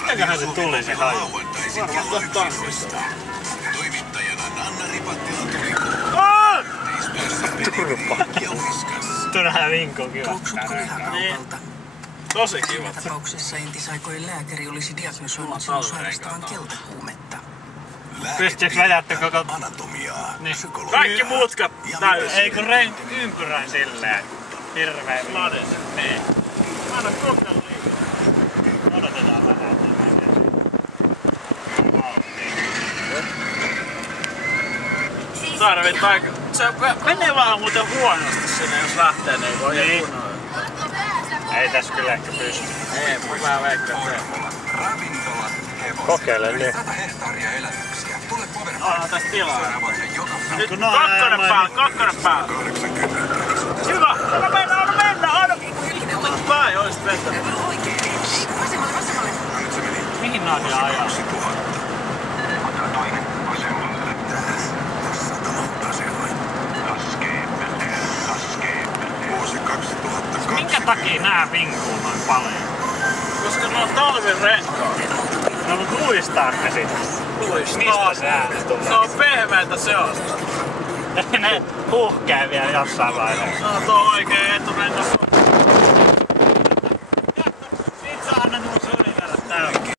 Mistäköhän se tuli se haju? Varmaan tuosta tankista. Toimittajana Nanna Ripattila Turku. Turhaa Vinko kiva. Tuoksut kolihakaupalta. Tosi kiva. Tapauksessa entisaikojen lääkäri olisi diagnosoinut sinun sairastavan keltakuumetta. Pystyykö vedätte koko... Anatomiaa, Niin. psykologiaa. Kaikki mutkat täysin. Ei kun ympyrän silleen. Hirveen. Laden. Niin. Anna kokeilla liikaa. Odotetaan vähän, että menee se. Tarvittaa aika... Se menee vaan muuten huonosti sinne, jos lähtee niin kuin Niin. kunnolla. Ei tässä kyllä ehkä pysty. Ei, mä vähän veikkaan se. Ravintolat, hevoset. Kokeile nyt. 100 hehtaaria elämyksiä. Tule Powerpark. Onhan tässä tilaa. Avaisen joka Nyt kun noin kakkonen ajamaan, päällä, kakkonen päällä. 80 parisuhteessa. Hyvä! Anna mennä, anna mennä! Anna päin, oisit vetänyt. Oikein. Ei, vasemmalle, vasemmalle. No nyt se meni. Mihin Nadia ajaa? 2000. Otetaan toinen vasemmalle. Tässä taloutta se on. Vuosi 2002. Minkä takia nää vinkuu noin paljon? Koska ne on talven renkaat. No mut luistaako ne sitä? Mistä se ääni tulee? Se on pehmeätä seosta. Ne puhkee vielä jossain vaiheessa. No tuo oikein eturengas on